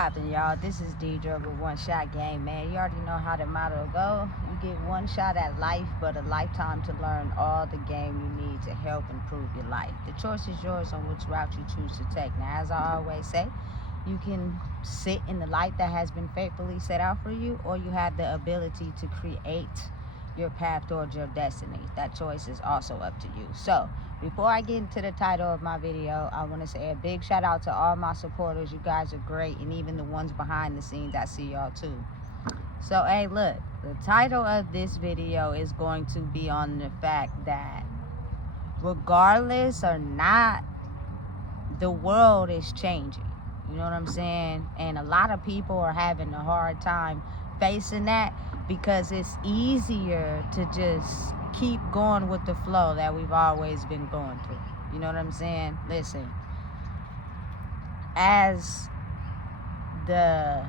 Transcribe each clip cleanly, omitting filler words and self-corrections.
Y'all, this is Deidre with One Shot Game, man. You already know how the motto go. You get one shot at life, but a lifetime to learn all the game you need to help improve your life. The choice is yours on which route you choose to take. Now, as I always say, you can sit in the light that has been faithfully set out for you, or you have the ability to create your path towards your destiny. That choice is also up to you. So before I get into the title of my video, I want to say a big shout out to all my supporters. You guys are great, and even the ones behind the scenes, I see y'all too. So hey, look, the title of this video is going to be on the fact that regardless or not, the world is changing. You know what I'm saying? And a lot of people are having a hard time facing that because it's easier to just keep going with the flow that we've always been going through. You know what I'm saying? Listen, as the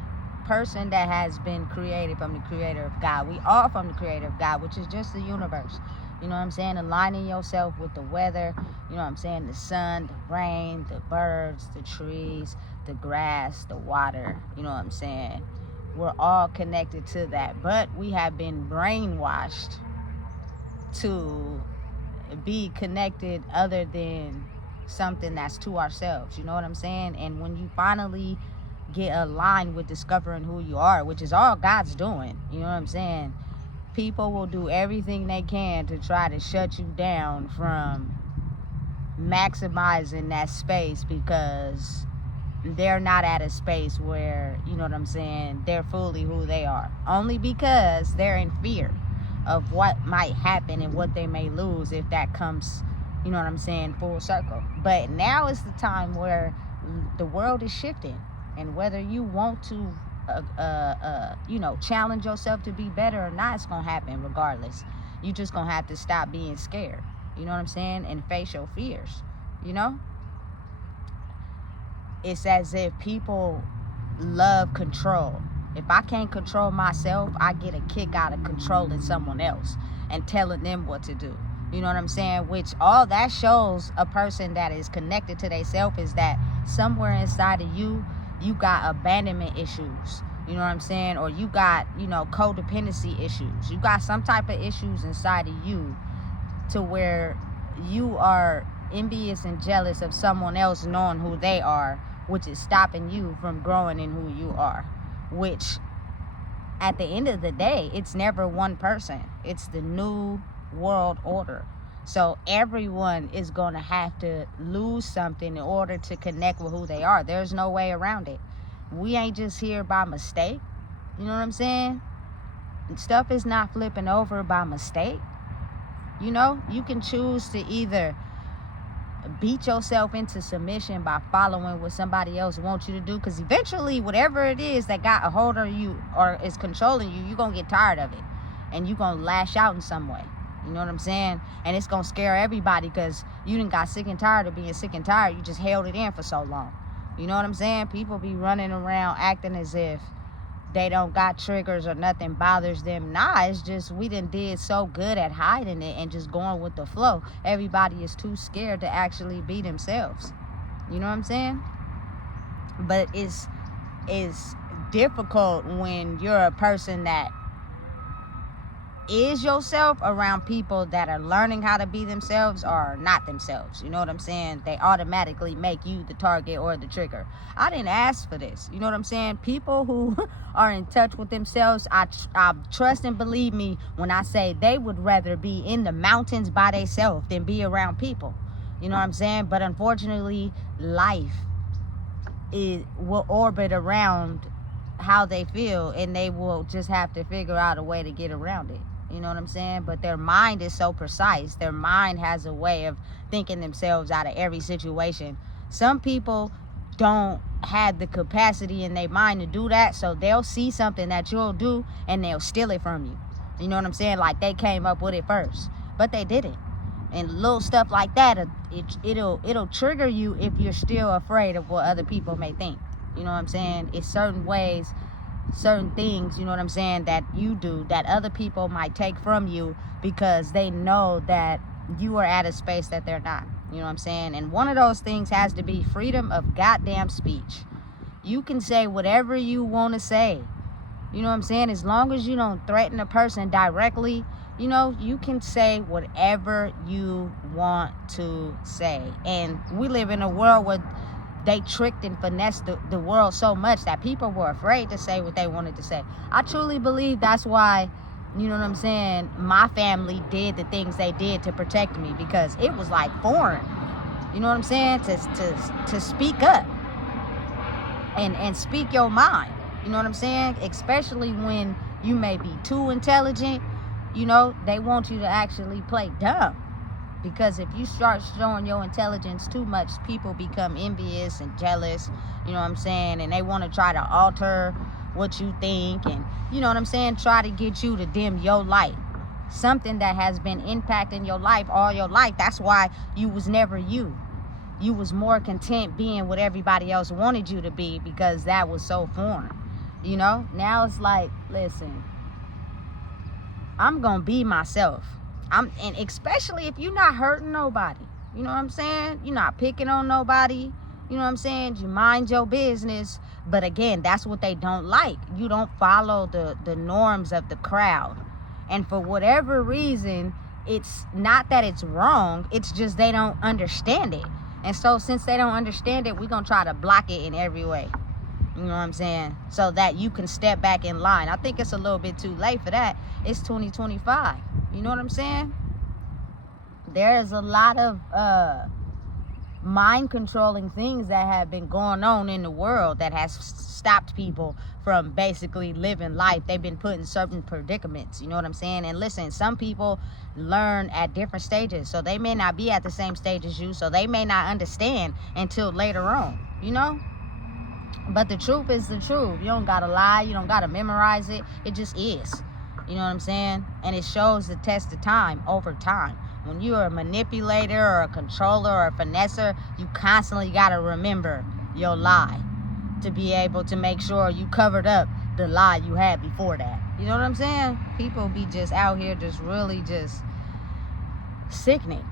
person that has been created from the creator of God, we are from the creator of God, which is just the universe. You know what I'm saying? Aligning yourself with the weather, you know what I'm saying? The sun, the rain, the birds, the trees, the grass, the water, you know what I'm saying? We're all connected to that, but we have been brainwashed to be connected other than something that's to ourselves. You know what I'm saying? And when you finally get aligned with discovering who you are, which is all God's doing, you know what I'm saying? People will do everything they can to try to shut you down from maximizing that space because they're not at a space where, you know what I'm saying, they're fully who they are. Only because they're in fear of what might happen and what they may lose if that comes, you know what I'm saying, full circle. But now is the time where the world is shifting, and whether you want to challenge yourself to be better or not, it's gonna happen regardless. You just gonna have to stop being scared, you know what I'm saying, and face your fears. You know, it's as if people love control. If I can't control myself, I get a kick out of controlling someone else and telling them what to do. You know what I'm saying? Which all that shows a person that is connected to themselves is that somewhere inside of you, you got abandonment issues. You know what I'm saying? Or you got, codependency issues. You got some type of issues inside of you to where you are envious and jealous of someone else knowing who they are, which is stopping you from growing in who you are. Which, at the end of the day, it's never one person. It's the new world order. So everyone is going to have to lose something in order to connect with who they are. There's no way around it. We ain't just here by mistake. You know what I'm saying? Stuff is not flipping over by mistake. You know, you can choose to either beat yourself into submission by following what somebody else wants you to do, because eventually whatever it is that got a hold of you or is controlling you, you're going to get tired of it and you're going to lash out in some way. You know what I'm saying? And it's going to scare everybody because you done got sick and tired of being sick and tired. You just held it in for so long. You know what I'm saying? People be running around acting as if they don't got triggers or nothing bothers them. Nah, it's just we done did so good at hiding it and just going with the flow. Everybody is too scared to actually be themselves. You know what I'm saying? But it's difficult when you're a person that is yourself around people that are learning how to be themselves or not themselves. You know what I'm saying? They automatically make you the target or the trigger. I didn't ask for this. You know what I'm saying? People who are in touch with themselves, I trust and believe me when I say they would rather be in the mountains by themselves than be around people. You know what I'm saying? But unfortunately, life will orbit around how they feel, and they will just have to figure out a way to get around it. You know what I'm saying? But their mind is so precise. Their mind has a way of thinking themselves out of every situation. Some people don't have the capacity in their mind to do that, so they'll see something that you'll do and they'll steal it from you. You know what I'm saying? Like they came up with it first, but they didn't. And little stuff like that, it'll trigger you if you're still afraid of what other people may think. You know what I'm saying? It's certain ways, certain things, you know what I'm saying, that you do that other people might take from you because they know that you are at a space that they're not. You know what I'm saying? And one of those things has to be freedom of goddamn speech. You can say whatever you want to say. You know what I'm saying? As long as you don't threaten a person directly, you know, you can say whatever you want to say. And we live in a world where they tricked and finessed the world so much that people were afraid to say what they wanted to say. I truly believe that's why, you know what I'm saying, my family did the things they did to protect me, because it was like foreign, you know what I'm saying, to speak up and speak your mind. You know what I'm saying? Especially when you may be too intelligent, you know, they want you to actually play dumb. Because if you start showing your intelligence too much, people become envious and jealous, you know what I'm saying? And they want to try to alter what you think and, you know what I'm saying, try to get you to dim your light. Something that has been impacting your life all your life. That's why you was never you. You was more content being what everybody else wanted you to be, because that was so foreign. You know, now it's like, listen, I'm gonna be myself. And especially if you're not hurting nobody, you know what I'm saying? You're not picking on nobody, you know what I'm saying? You mind your business. But again, that's what they don't like. You don't follow the norms of the crowd. And for whatever reason, it's not that it's wrong, it's just they don't understand it. And so since they don't understand it, we're gonna try to block it in every way. You know what I'm saying? So that you can step back in line. I think it's a little bit too late for that. It's 2025. You know what I'm saying? There's a lot of mind controlling things that have been going on in the world that has stopped people from basically living life. They've been put in certain predicaments. You know what I'm saying? And listen, some people learn at different stages. So they may not be at the same stage as you. So they may not understand until later on. You know? But the truth is the truth. You don't gotta lie. You don't gotta memorize it. It just is. You know what I'm saying? And it shows the test of time over time. When you're a manipulator or a controller or a finesser, you constantly gotta remember your lie to be able to make sure you covered up the lie you had before that. You know what I'm saying? People be just out here just really just sickening.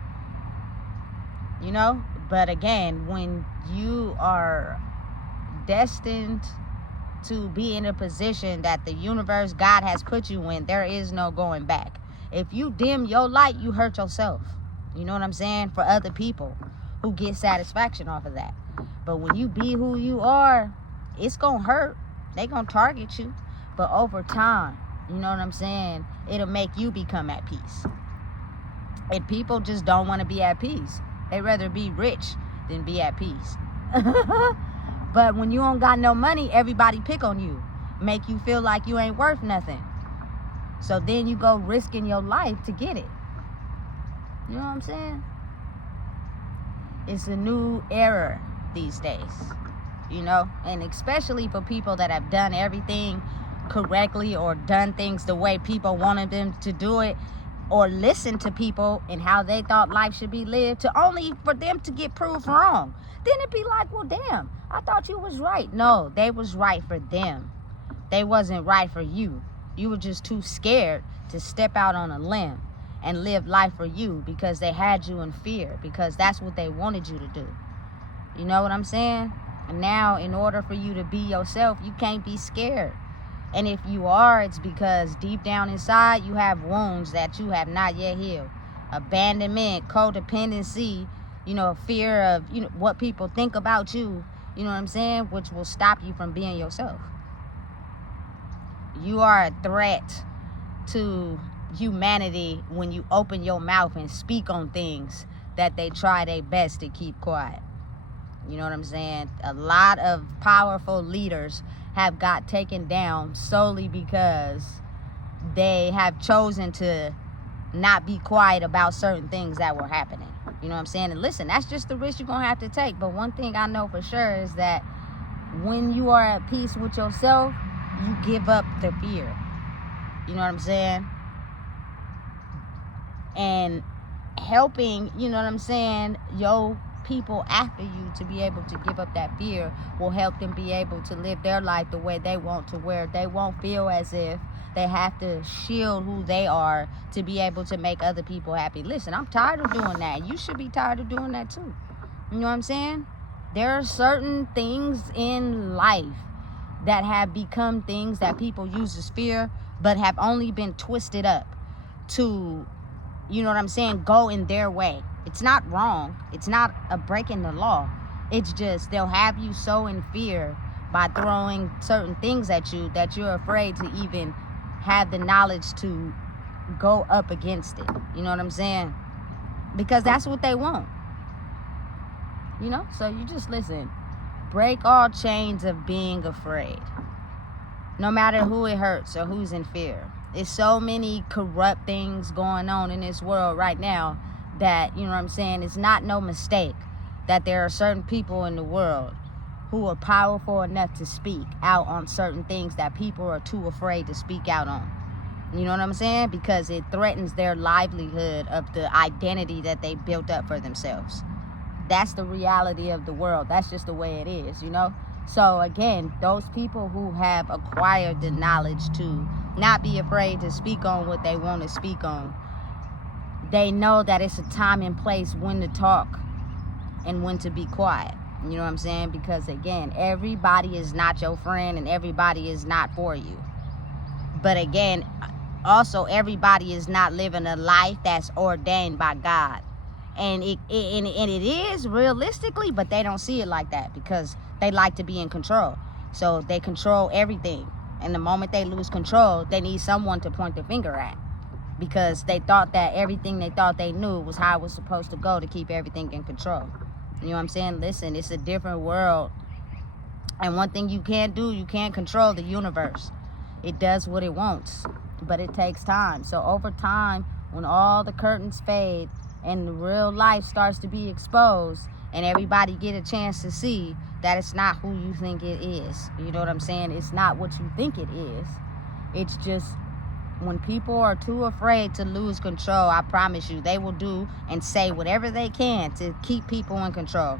You know? But again, when you are destined to be in a position that the universe, God has put you in, there is no going back. If you dim your light, you hurt yourself. You know what I'm saying? For other people who get satisfaction off of that. But when you be who you are, it's gonna hurt. They gonna target you. But over time, you know what I'm saying, it'll make you become at peace. And people just don't want to be at peace. They rather be rich than be at peace. But when you don't got no money, everybody pick on you, make you feel like you ain't worth nothing. So then you go risking your life to get it. You know what I'm saying? It's a new era these days, you know? And especially for people that have done everything correctly or done things the way people wanted them to do it, or listened to people and how they thought life should be lived, to only for them to get proved wrong. Then it'd be like, well, damn, I thought you was right. No, they was right for them. They wasn't right for you. You were just too scared to step out on a limb and live life for you, because they had you in fear, because that's what they wanted you to do. You know what I'm saying? And now, in order for you to be yourself, you can't be scared. And if you are, it's because deep down inside, you have wounds that you have not yet healed. Abandonment, codependency, you know, fear of, you know, what people think about you, you know what I'm saying, which will stop you from being yourself. You are a threat to humanity when you open your mouth and speak on things that they try their best to keep quiet. You know what I'm saying? A lot of powerful leaders have got taken down solely because they have chosen to not be quiet about certain things that were happening. You know what I'm saying? And listen, that's just the risk you're going to have to take. But one thing I know for sure is that when you are at peace with yourself, you give up the fear. You know what I'm saying? And helping, you know what I'm saying, your people after you to be able to give up that fear will help them be able to live their life the way they want to, where they won't feel as if they have to shield who they are to be able to make other people happy. Listen, I'm tired of doing that. You should be tired of doing that too. You know what I'm saying? There are certain things in life that have become things that people use as fear, but have only been twisted up to, you know what I'm saying, go in their way. It's not wrong. It's not a break in the law. It's just they'll have you so in fear by throwing certain things at you that you're afraid to even have the knowledge to go up against it. You know what I'm saying? Because that's what they want. You know? So you just listen. Break all chains of being afraid. No matter who it hurts or who's in fear. There's so many corrupt things going on in this world right now that, you know what I'm saying, it's not no mistake that there are certain people in the world who are powerful enough to speak out on certain things that people are too afraid to speak out on. You know what I'm saying? Because it threatens their livelihood of the identity that they built up for themselves. That's the reality of the world. That's just the way it is, you know? So again, those people who have acquired the knowledge to not be afraid to speak on what they want to speak on, they know that it's a time and place when to talk and when to be quiet. You know what I'm saying? Because again, everybody is not your friend and everybody is not for you. But again, also everybody is not living a life that's ordained by God. And it is realistically, but they don't see it like that because they like to be in control. So they control everything. And the moment they lose control, they need someone to point the finger at. Because they thought that everything they thought they knew was how it was supposed to go to keep everything in control. You know what I'm saying? Listen, it's a different world. And one thing you can't do, you can't control the universe. It does what it wants. But it takes time. So over time, when all the curtains fade, and real life starts to be exposed and everybody get a chance to see that it's not who you think it is. You know what I'm saying? It's not what you think it is. It's just when people are too afraid to lose control, I promise you, they will do and say whatever they can to keep people in control.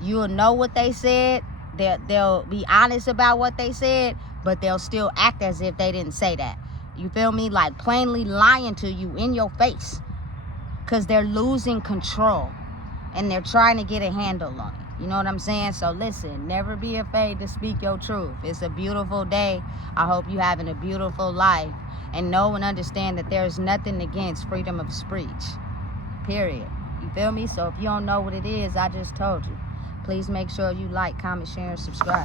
You'll know what they said. They'll be honest about what they said, but they'll still act as if they didn't say that. You feel me? Like plainly lying to you in your face. Because they're losing control and they're trying to get a handle on it. You know what I'm saying? So listen, never be afraid to speak your truth. It's a beautiful day. I hope you're having a beautiful life. And know and understand that there's nothing against freedom of speech. Period. You feel me? So if you don't know what it is, I just told you. Please make sure you like, comment, share, and subscribe.